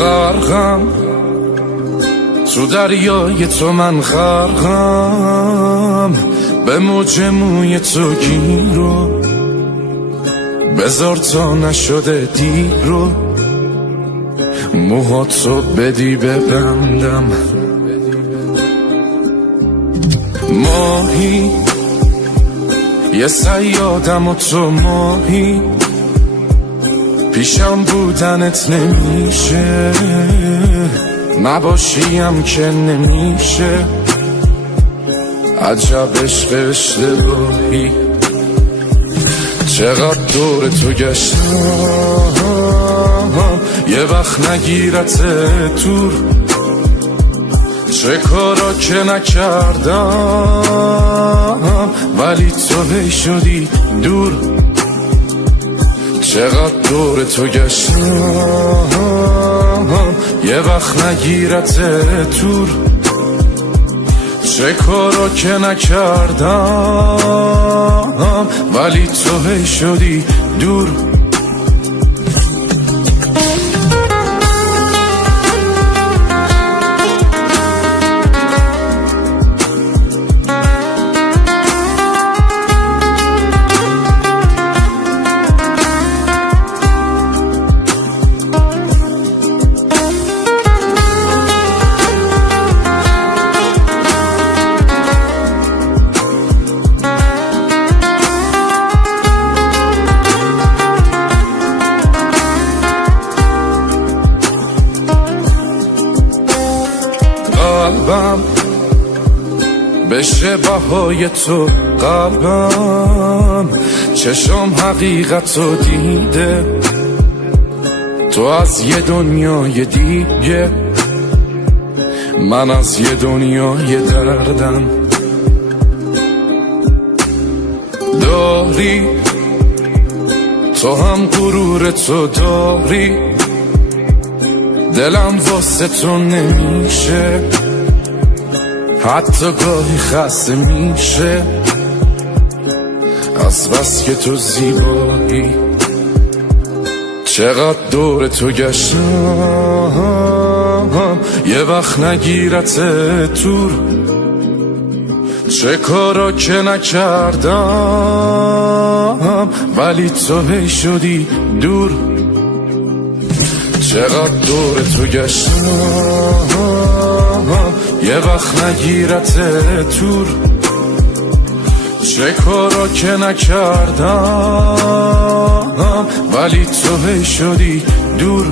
غرقم تو دریای تو، من غرقم به موج موی تو گیرو، بذار تا نشده دیرو، موهاتو بدی ببندم. ماهی یه صیادم و تو ماهی، پیشم بودنت نمیشه، نباشیم که نمیشه. عجب عشق اشتباهی، چقدر دور تو گشتم یه وقت نگیرت تور، چه کارا که نکردم ولی تو هی شدی دور. چقدر دور تو گشتم یه وقت نگیرت تور، چه کارا که نکردم ولی تو هی شدی دور. قلبم بشه بهای تو، قلبم چشم حقیقتو دیده، تو از یه دنیای دیگه، من از یه دنیای دردم. داری تو هم غرور تو داری، دلم واسه تو نمیشه، حتی گاهی خسته میشه از بس که تو زیبایی. چقدر دور تو گشتم یه وقت نگیرت تور، چه کارا که نکردم ولی تو هی شدی دور. چقدر دور تو گشتم یه وقت نگیرت تور، چه کارا که نکردم ولی تو هی شدی دور.